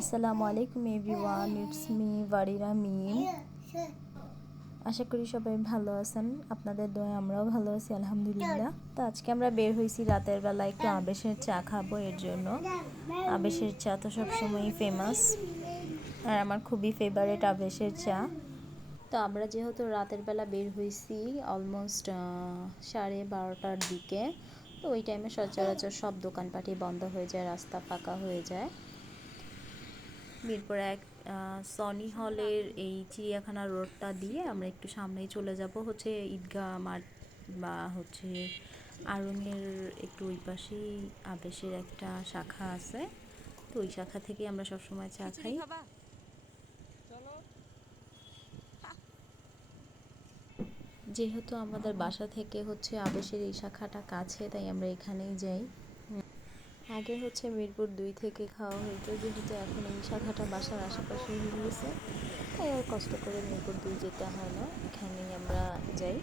আসসালামু আলাইকুম everyone, it's me ওয়ারিরা মিম। আশা করি সবাই ভালো আছেন, আপনাদের দোয়ায় আমরাও ভালো আছি আলহামদুলিল্লাহ। তো আজকে আমরা বের হয়েছি রাতের বেলা একটু আবেশের চা খাবো। এর জন্য আবেশের চা তো সবসময়ই ফেমাস, আর আমার খুবই ফেভারিট আবেশের চা। তো আমরা যেহেতু রাতের বেলা বের হয়েছি অলমোস্ট 12:30টার দিকে, তো ওই টাইমে সচরাচর সব দোকানপাটই বন্ধ হয়ে যায়, রাস্তা ফাঁকা হয়ে যায়। মিরপুর এক সনি হলের এই চিড়িয়াখানা রোডটা দিয়ে আমরা একটু সামনেই চলে যাব হচ্ছে ঈদগাহ মাঠ, বা হচ্ছে আড়ংয়ের একটু ওই পাশেই আবেশের একটা শাখা আছে। তো ওই শাখা থেকে আমরা সবসময় চা খাই। যেহেতু আমাদের বাসা থেকে হচ্ছে আবেশের এই শাখাটা কাছে, তাই আমরা এখানেই যাই। আগে হচ্ছে মিরপুর 2 থেকে খাওয়া হইতো, যেহেতু এখন এই শাখাটা বাসার আশেপাশে হয়ে গেছে, তাই আর কষ্ট করে মিরপুর 2 যেতে হয় না, এখানেই আমরা যাই।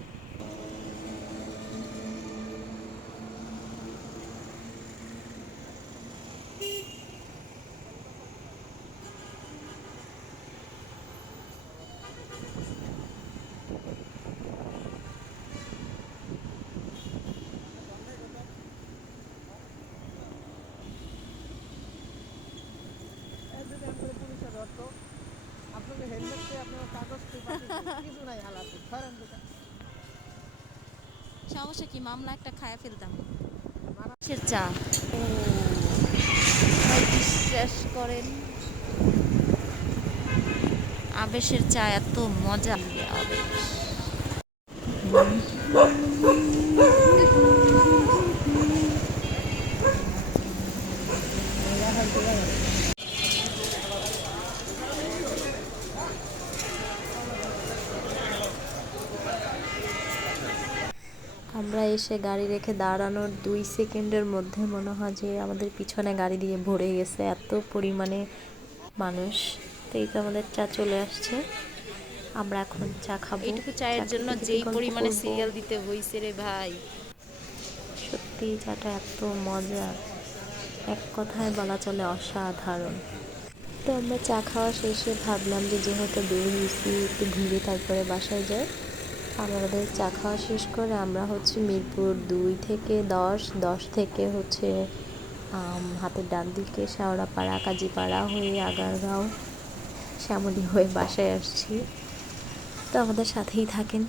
সমস্যা কি, মামলা একটা খায়া ফেলতাম। চা ও বিশ্বাস করেন, আবেশের চা এত মজা। আবেশ আমরা এসে গাড়ি রেখে দাঁড়ানোর 2 সেকেন্ডের মধ্যে মনে হয় যে আমাদের পিছনে গাড়ি দিয়ে ভরে গেছে, এত পরিমাণে মানুষ। তো এই তো আমাদের চা চলে আসছে, আমরা এখন চা খাবো। এইটুকু চায়ের জন্য যেই পরিমাণে সিরিয়াল দিতে হইছে রে ভাই, সত্যি চাটা এত মজা, এক কথায় বলা চলে অসাধারণ। তো আমরা চা খাওয়া শেষে ভাবলাম যে যেহেতু বের হয়েছি একটু ঘুরে তারপরে বাসায় যাই। আমাদের চা খাওয়া শেষ করে আমরা হচ্ছে মিরপুর 2 থেকে 10 থেকে হচ্ছে হাতের ডান দিকে শেওড়াপাড়া, কাজীপাড়া হয়ে আগারগাঁও, শ্যামলী হয়ে বাসায় আসছি। তো আমাদের সাথেই থাকেন।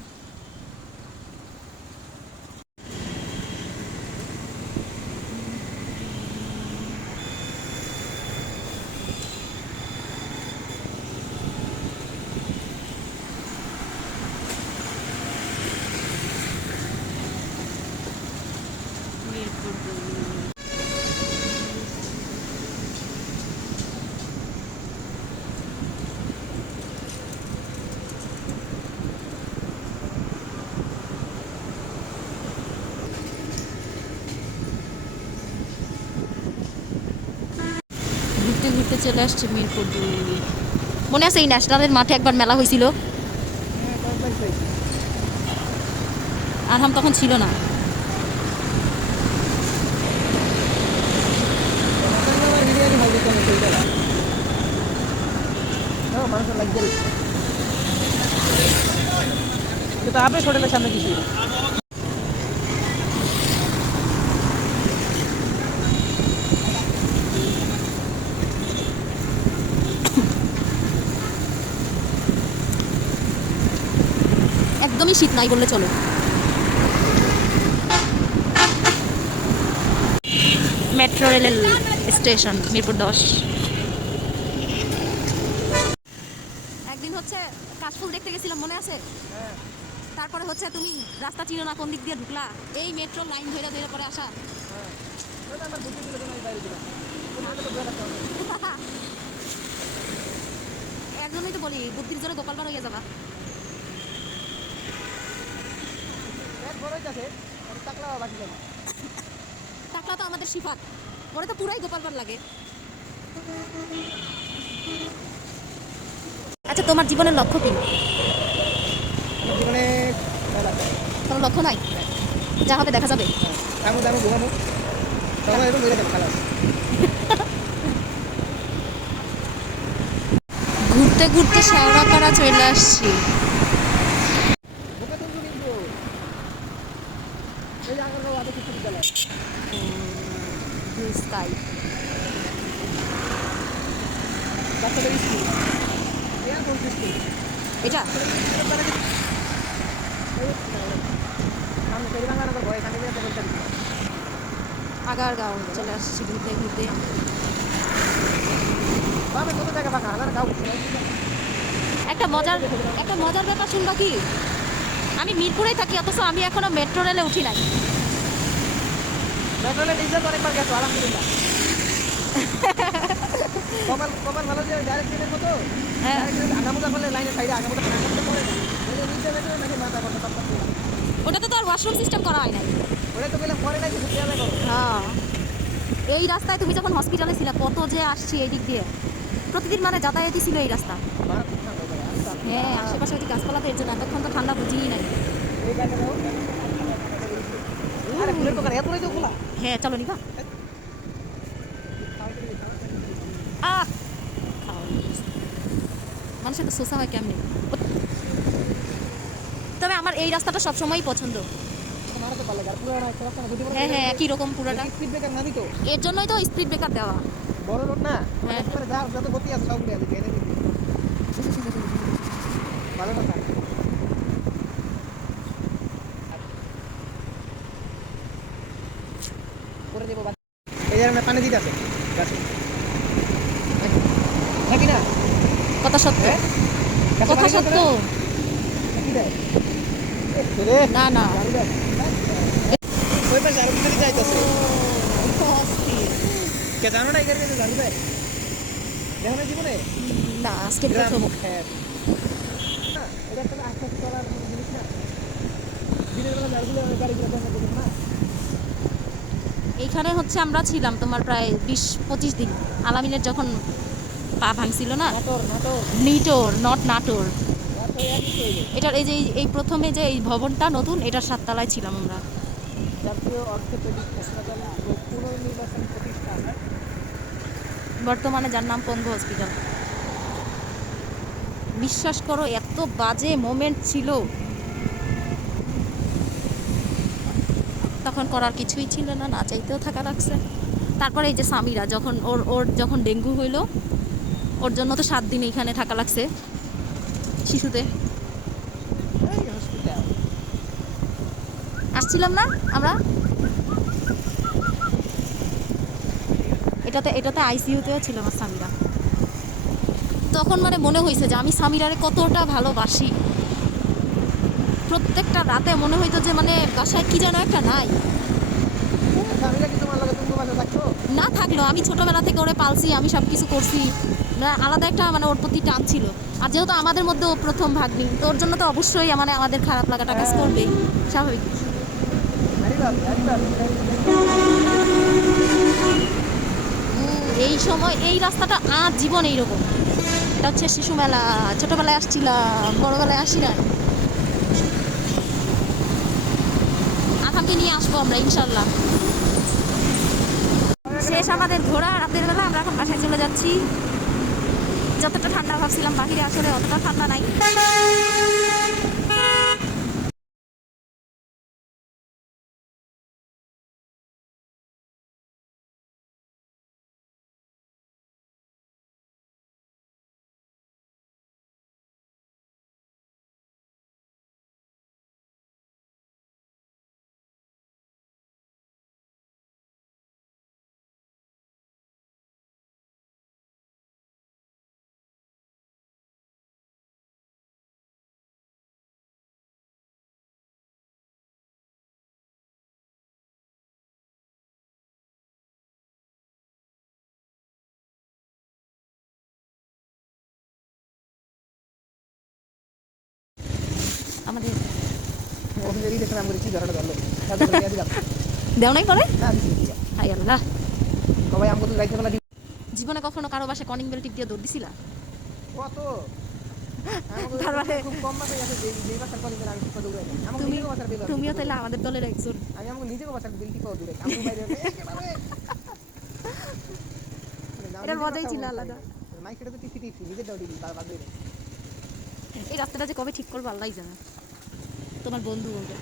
মিরপুর ঘুরতে ঘুরতে চলে আসছে মিরপুর 2। মনে আছে এই ন্যাশনালের মাঠে একবার মেলা হয়েছিল, আরহাম তখন ছিল না। আবেশ হোটেলের সামনে কিছু একদমই শীত নাই বললে চলো। মেট্রো রেলের স্টেশন মিরপুর 10। একদিন হচ্ছে কাশফুল দেখতে গেছিলাম, মনে আছে? তারপরে হচ্ছে তুমি রাস্তা চিনো না, কোন দিক দিয়ে ঢুকলা, এই মেট্রো লাইন ধরে ধরে পরে আসা। এর জন্যই তো বলি, বুদ্ধির জন্য গোপালবার হয়ে যাবা। টাকলা তো আমাদের সিফাত, ওরা তো পুরাই গোপালবার লাগে। আচ্ছা, তোমার জীবনের লক্ষ্য কি? জীবনে কোনো লক্ষ্য নাই, যা হবে দেখা যাবে। আমি ঘুমাবো, তখন এরকম খেলা ঘুরতে ঘুরতে শেওড়াপাড়া চলে আসছি। বুকে তুলবো কিন্তু এই আগারগাঁও আদিবাসী বিদ্যালয় ব্লু স্কাই। বাচ্চাদের স্কুল এরা কোন স্কুল এটা সামনে সেই বাংলানগর ভয় এখানে গিয়ে দেখতে পাচ্ছি আগারগাঁও চলে আসছি ঘুরতে ঘুরতে। বাবা কত জায়গা ফাঁকা আগার গাঁও একটা মজার ব্যাপার শুনবা কি, আমি মিরপুরেই থাকি অথচ আমি এখনো মেট্রো রেলে উঠি নাই। মেট্রোলে ডিজেল অনেকবার গেছো আলহামদুলিল্লাহ কপাল ভালো যে ডাইরেক্ট ট্রেনের মতো হ্যাঁ আগামুদা করলে লাইনে সাইডে আগামুদা পড়ে না নিচে মেট্রো নাকি মাথা করতে সব ওটাতে তো আর ওয়াশরুম সিস্টেম করা হয় নাই। ওটা তো বললাম পরে নাকি খেয়ালে করো হ্যাঁ এই রাস্তায় তুমি যখন হসপিটালে ছিলে কত যে আসছি এই দিক দিয়ে, প্রতিদিন মানে যাতায়াতই ছিল এই রাস্তা। হ্যাঁ আশেপাশে হচ্ছে গাছপালাতে এর জন্য এতক্ষণ তো ঠান্ডা বুঝিই নাই। আরে ফুলের দোকান এত রয়েছে খোলা হ্যাঁ চলো নিবা। আহ মানুষের তো শোষা হয় কেমনি। তবে আমার এই রাস্তাটা সবসময়ই পছন্দ। মারাতে পারলে আর পুরো একটা রাস্তা বুঝি হ্যাঁ হ্যাঁ একই রকম পুরাটা, স্পিড ব্রেকার না দিত এর জন্যই তো স্পিড ব্রেকার দেওয়া। বড় রোড না হ্যাঁ। একবারে যা যত গতি আছে সব উড়ে আছে গেলে ভালো কথা করে দেবো এই যে পানি দিতে আছে গাছে নাকি না কথা সত্য, হ্যাঁ কথা সত্য। কি দেয় রে না না ওই পাশে আরো কিছু যাইতেছে কে জানো না এখানে কিন্তু জানবে দেখো না জীবনে না আজকে গ্রাম প্রথম। খ্যাত না এটা একটা আস্তে আস্তে চলার জিনিস না দিনের বেলা গাড়িগুলো গাড়িগুলো দেখা দেখুন না এইখানে হচ্ছে আমরা ছিলাম তোমার প্রায় 20-25 দিন। আলামিনের যখন পা ভাঙছিল না, নাটোর নিটোর নট নাটোর, একই তৈরি এটার এই যে এই প্রথমে যে এই ভবনটা নতুন এটার 7 তলায় ছিলাম আমরা। জাতীয় অর্থোপেডিক হাসপাতাল ও পুনর্নির্বাচন প্রতিষ্ঠান বর্তমানে যার নাম পঙ্গু হসপিটাল। বিশ্বাস করো এত বাজে মোমেন্ট ছিল তখন, করার কিছুই ছিল না, না চাইতেও থাকা লাগছে। তারপরে এই যে সামিরা যখন ওর যখন ডেঙ্গু হইলো ওর জন্য তো 7 দিন এখানে থাকা লাগছে শিশুতে। এই হসপিটাল আসছিলাম না আমরা, এটাতে আইসিইউতেও ছিল আমার সামিরা। তখন মানে মনে হয়েছে যে আমি সামিরারে কতটা ভালোবাসি। প্রত্যেকটা রাতে মনে হইতো যে মানে বাসায় কি যেন একটা নাই। স্বামীরা কি তোমার লগে তুমি বাসা থাকছো না থাকলো আমি ছোটবেলা থেকে ওরে পালছি, আমি সব কিছু করছি, না আলাদা একটা মানে ওর প্রতি টান ছিল। আর যেহেতু আমাদের মধ্যে ও প্রথম ভাগ্নি তো ওর জন্য তো অবশ্যই মানে আমাদের খারাপ লাগাটা কাজ করবেই, স্বাভাবিক। এই সময় এই রাস্তাটা আর জীবন এইরকম। এটা হচ্ছে শিশু মেলা, ছোটবেলায় আসছিলাম, বড়বেলায় আসি না। আথামকে নিয়ে আসবো আমরা ইনশাল্লাহ। শেষ আমাদের ঘোরা রাতের বেলা, আমরা এখন বাসায় চলে যাচ্ছি। যতটা ঠান্ডা ভাবছিলাম বাহিরে আসলে অতটা ঠান্ডা নাই। আমাদের দেও নাই পরে হাই আল্লাহ। জীবনে কখনো কারো বাসায় কলিং বেল টিপ দিয়ে দৌড় দিছিলা? তুমিও তাহলে আমাদের দলের একজন। এটার মজাই ছিল আলাদা। মাইকেটা তো টিপি টিপি নিজের দাও টিপি বারবার ধরে এই রাস্তাটা যে কবে ঠিক করবো আল্লাহই জানে, তোমার বন্ধু বলবে।